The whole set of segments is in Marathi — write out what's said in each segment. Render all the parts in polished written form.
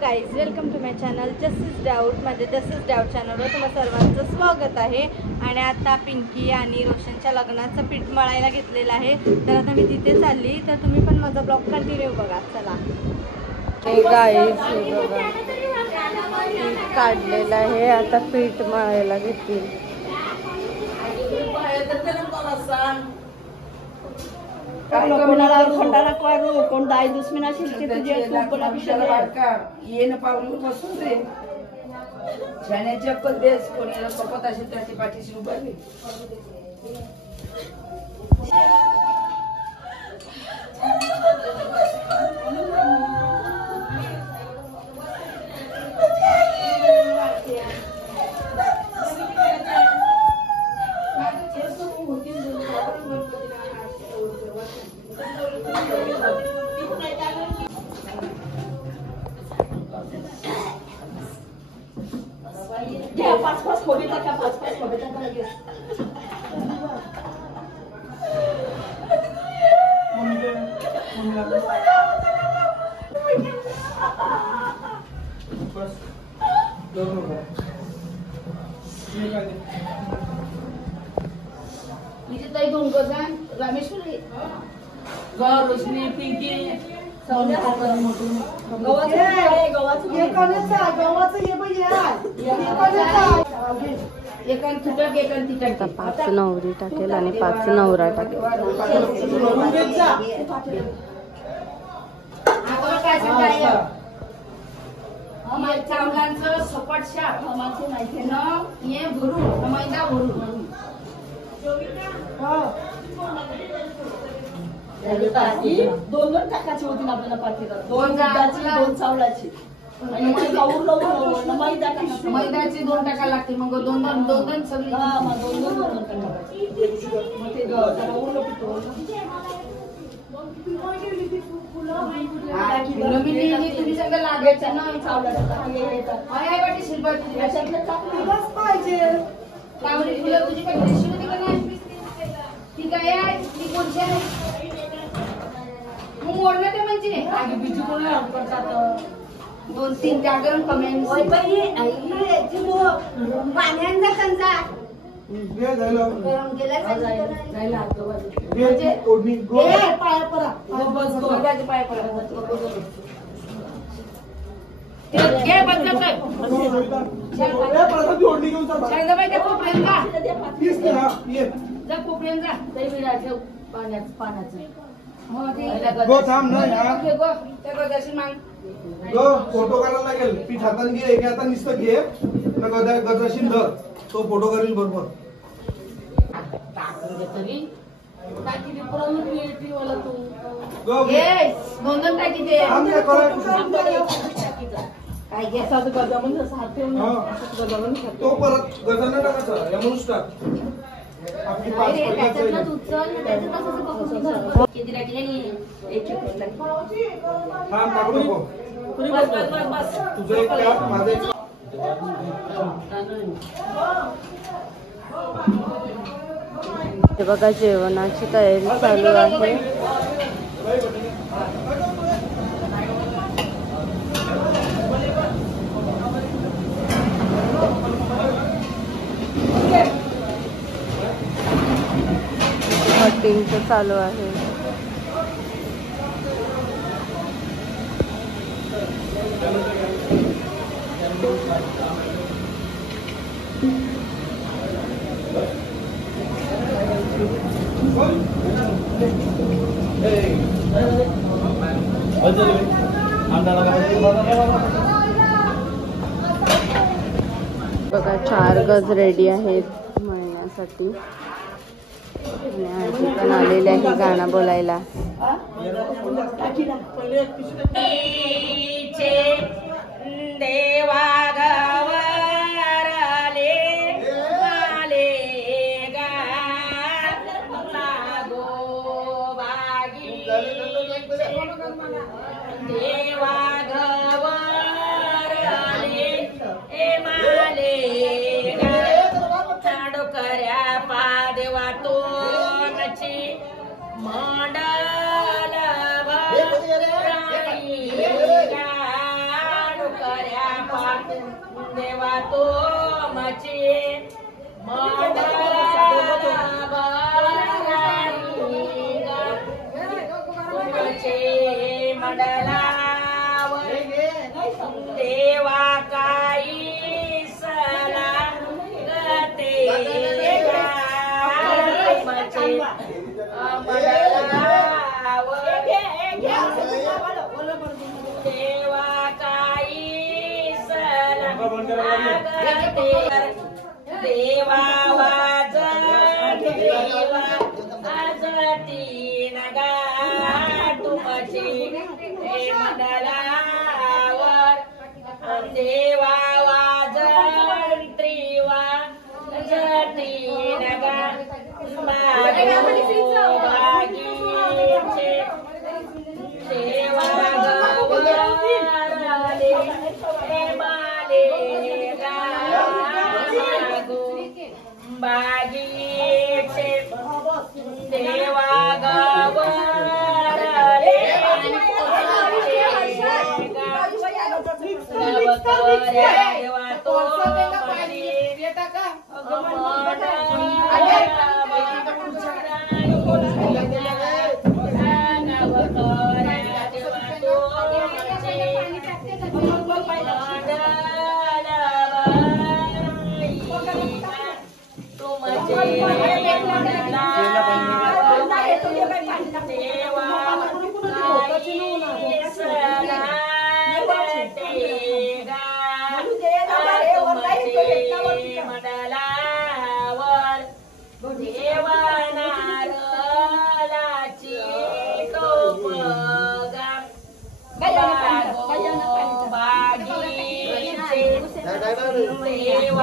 Guys, welcome to my channel justice doubt. माझ्या जस्टिस डाऊट चॅनलवर तुम्हाला सर्वांचं स्वागत आहे. आणि आता पिंकी आणि रोशनच्या लग्नाचं पीठ मळायला घेतलेलं आहे. तर आता मी तिथे चालली, तर तुम्ही पण माझा ब्लॉग कंटिन्यू बघा. चला गाईज, हे बघा पीठ काढलेलं आहे. आता पीठ मळायला घेतील. कोण दाय दुश्मन असेल ते तुझे ये ना पावलं बसून रे शाण्याच्या पद्धत कोणाला पपत असेल त्याची पाठीशी उभारली. पाच खोबे टाका, पाच खोबे टाका लगेच. ताई दोन गजान रामेश्वरी रोशनी पिंकी पाच नवरी टाकेल आणि पाच नवरा टाकेल. चावलांचं सपाट शाप माहिती ना ये भरून मैदा भरून दोन टाकायची होती ना आपल्याला पाठीला. दोन चावलाची मैदाची 2 टाका लागते. मग दोन सगळी तुम्ही सगळं लागायचं ना चावला शिल्पा पाहिजे तुझी काही होती का नाही. ती काय आहे ती कोणची आहे मग मोडलं ते म्हणजे आधी बिजू कोण करतात 2-3 जागरण कमेंट पाण्याचा कंचा फोटो काढायला लागेल. पीठ हाताने घे, एका हाताने नुसतं घे, गजराशीन धर, तो फोटो करेल बरोबर. दोन टाकी दे तो परत गजाने टाकायचा यामुळेच टाक. आपली टाकू नको. तुझं एक कॅप माझं एक. हे बघा जेवणाची तयारी चालू आहे. कटिंगचं चालू आहे. बघा 4 गज रेडी आहेत मळण्यासाठी. आणि आजी पण आलेले आहे गाणं बोलायला. देवा देवा काही सला गते देवा काही सला देवा वाज देवा आजती नगा तुमची मंडलावर देवा वाजन त्रिवा जटी नगा भागीचे देवा गवरले माले गागो बागीचे देवा गवरले देवा तो मंडलावर देवानारलाची टोप बागीचे देवा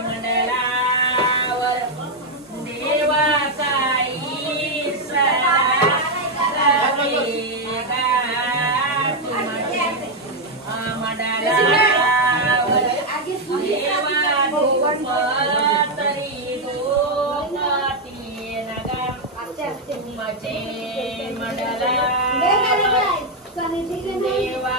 मंडलावर देवा काही मंडलावर देवा तरी दोपती नगा तुमचे मंडला देवा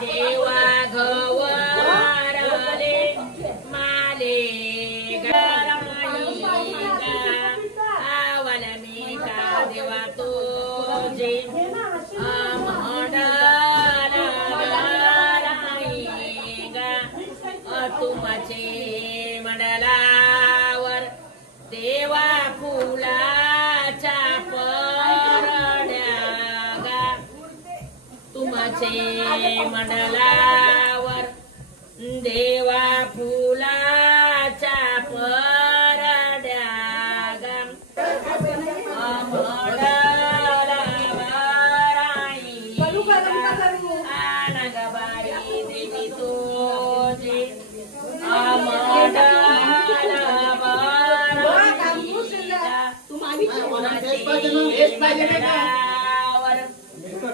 देवा गवरले माले आवलमिका देवा तो जे तुमचे मंडलावर देवा फुलाच्या परड्या तुमचे मंडलावर देवा फुलाच्या परड्या आनगबाई देवी तो जे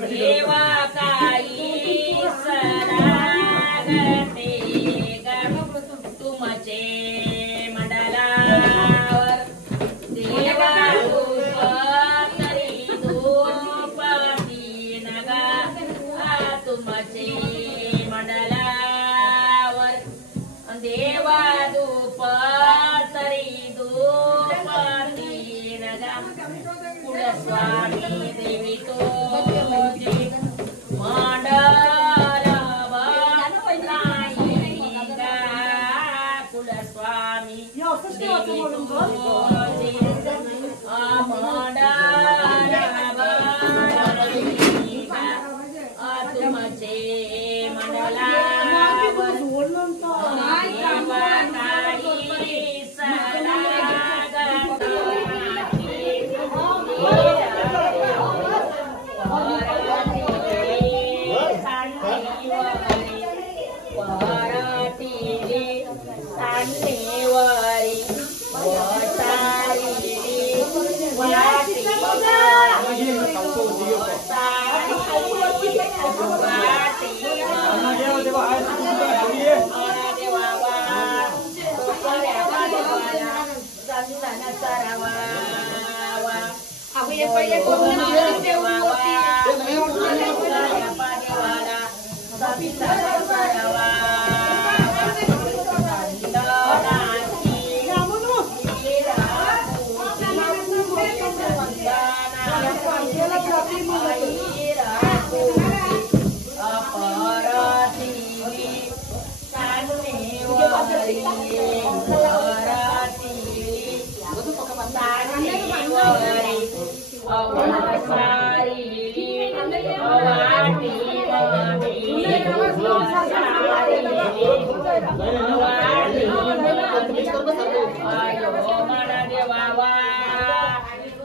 देवा काही सरागते तुमचे मंडलावर देवा तरी दोपती नगा वाणी देवी तुझी मंडल बसलाई गा कुलस्वामी देवी तुझी मंडल बसलाई गा तुमचे मंडला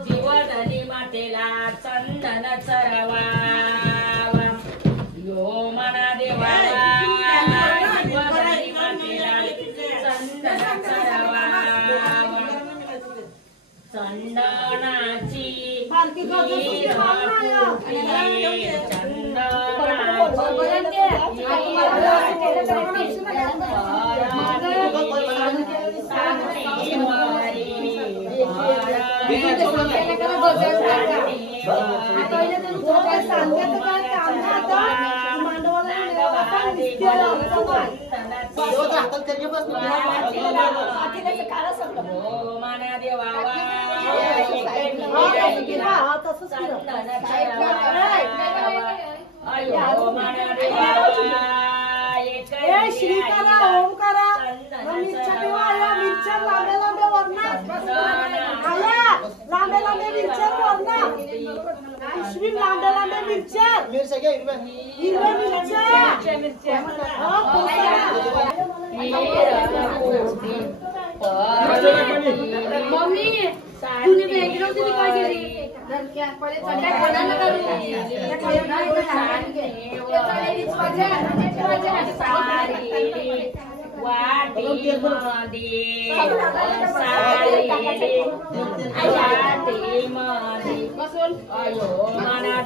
जीवनली मातेला चंदन चरवा यो मना देवाला जीवनली मातेला चंदन चरवा चंदनाची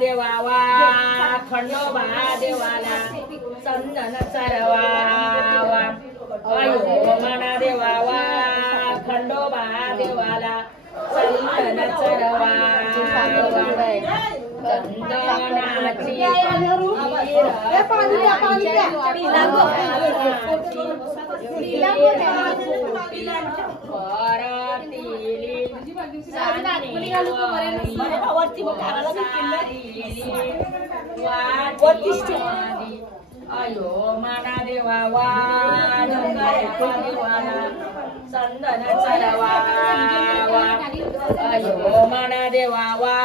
देवावा खंडोबा देवाला चंदन चरवावा अयो मना देवावा खंडोबा देवाला चंदन चरवावा चंदनाची अयो मना देवावा चंदन चरवावा अयो मना देवावा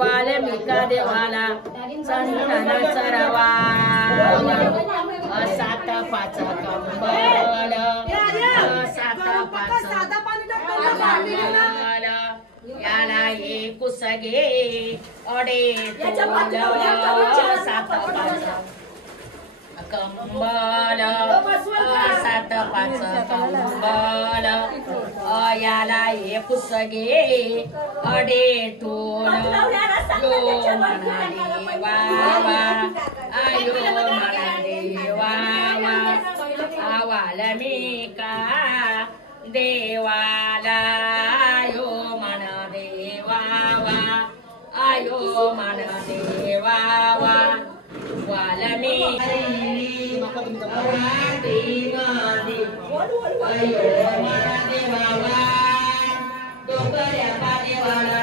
वाल्मिका देवाला चंदन चरवावा सात पाच कंबल सात पाच कंबल याला एक कुसगे अडे सात पाच कंबल सात पाच कंबल याला एक कुसगे अडे टोल यो म्हणाले वावा आयो म्हणाले वावा वाल्मिका देवाला यो मन देवावा आयो मन देवावा वाल्मिका देवावा डोकऱ्या देवाला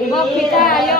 बघ पिता आयो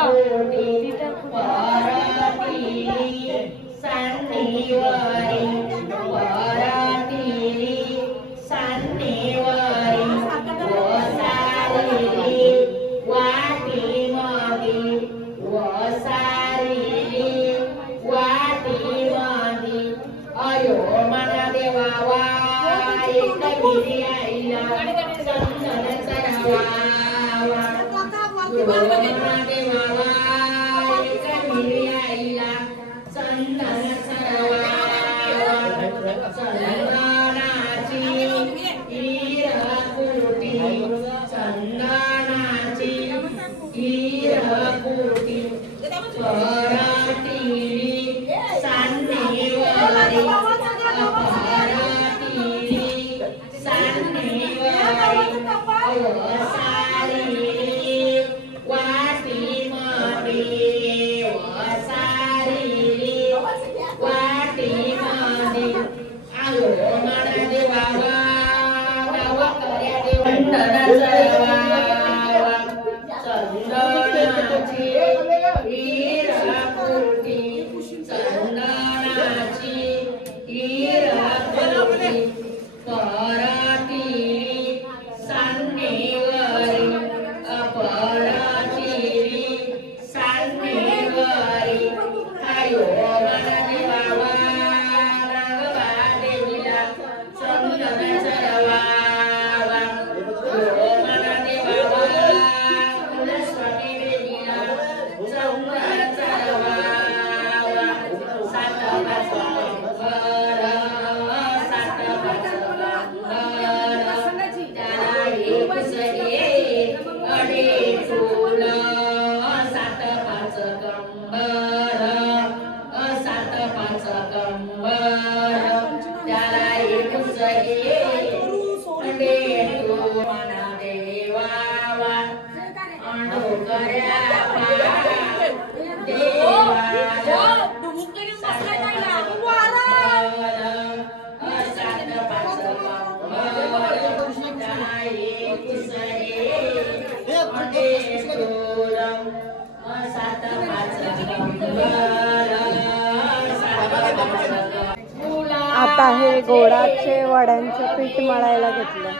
आता हे गोडाचे वड्यांचं पीठ मळायला घेतलं.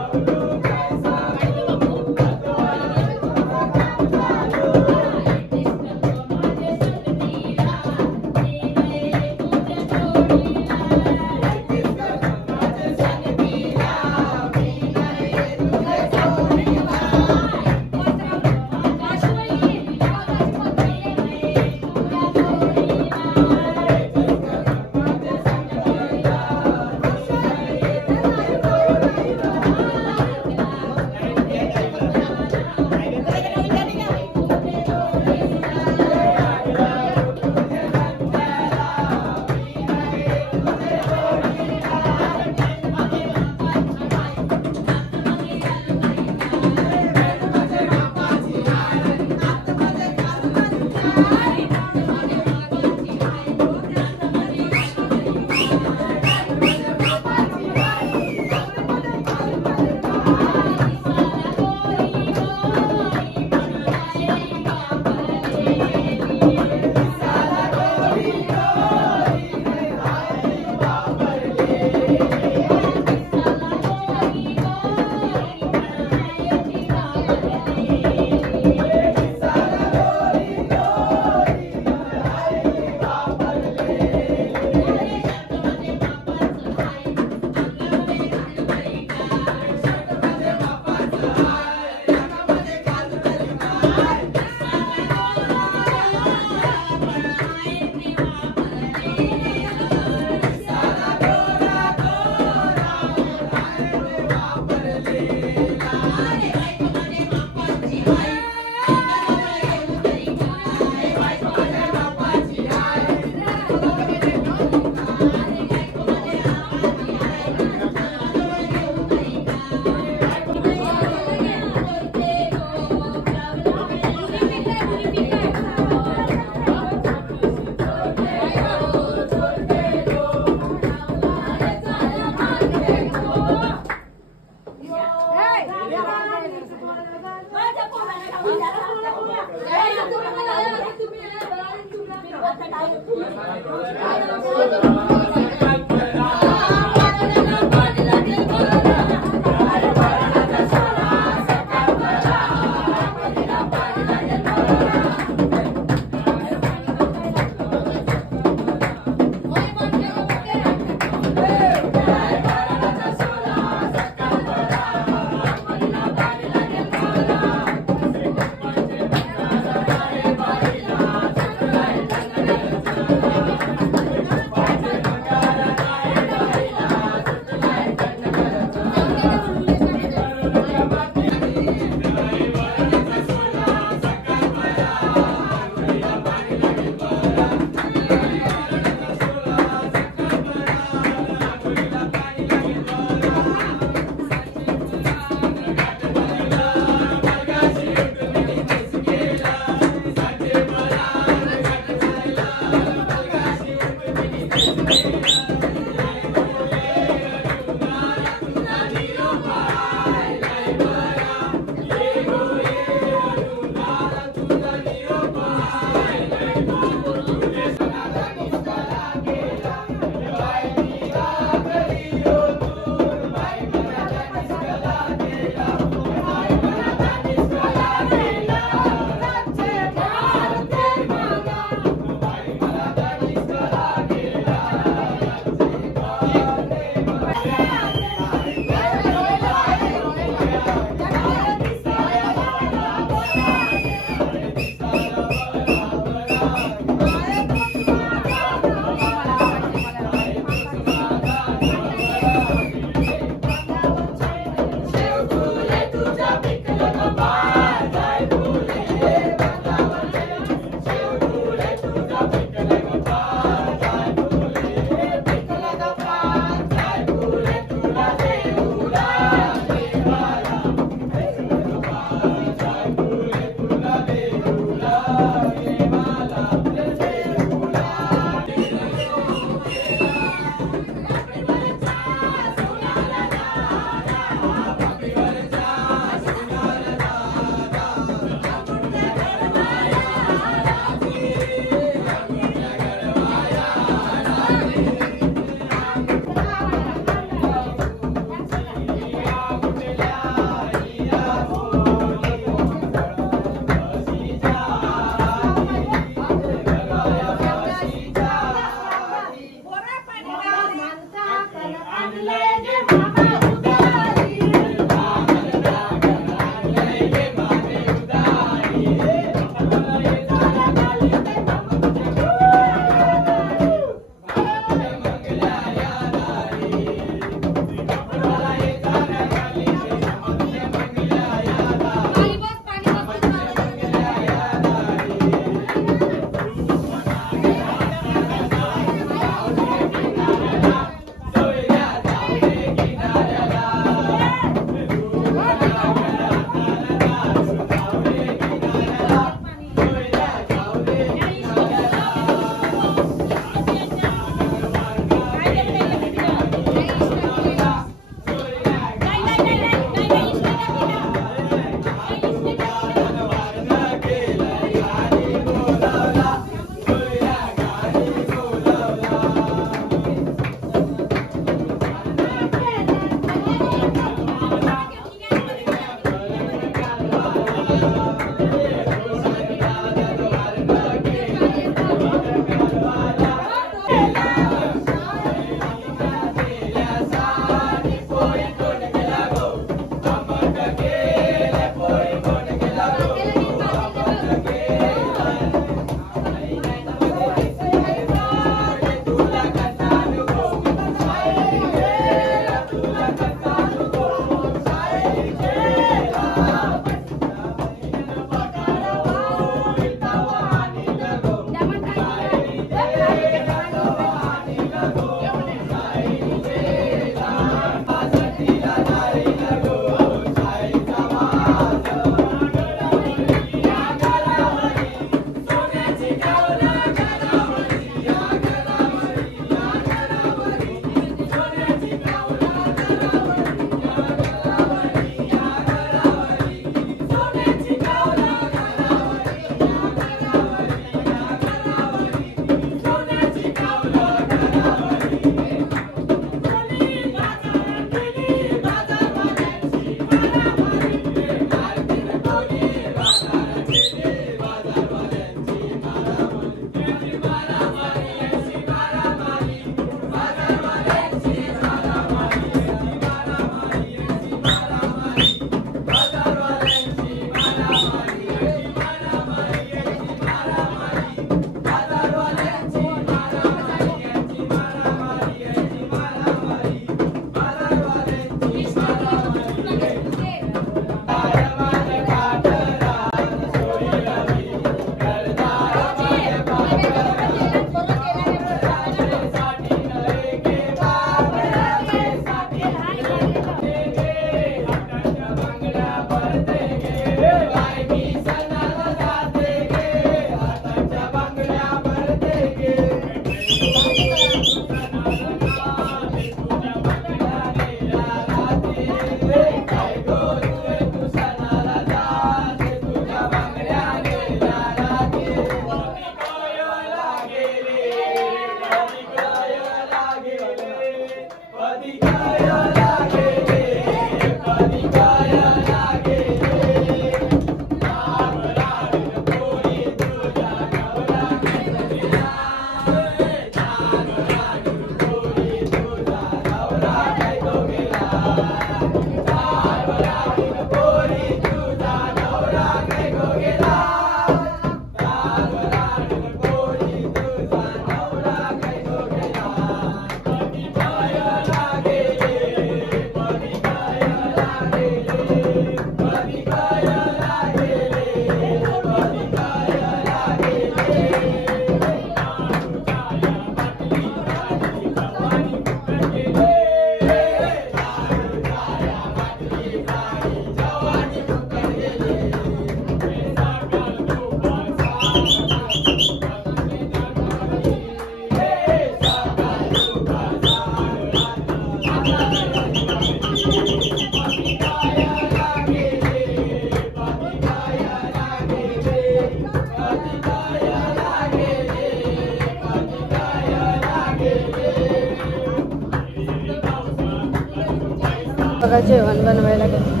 बघा जेवण बनवायला घेतलं.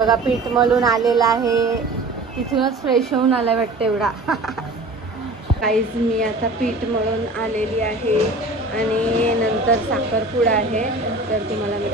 बघा पीठ मळून आलेलं आहे. तिथूनच फ्रेश होऊन आलाय वाटतं एवढा. काहीच मी आता पीठ मळून आलेली आहे आणि नंतर साखरपुडा आहे तर तुम्हाला मी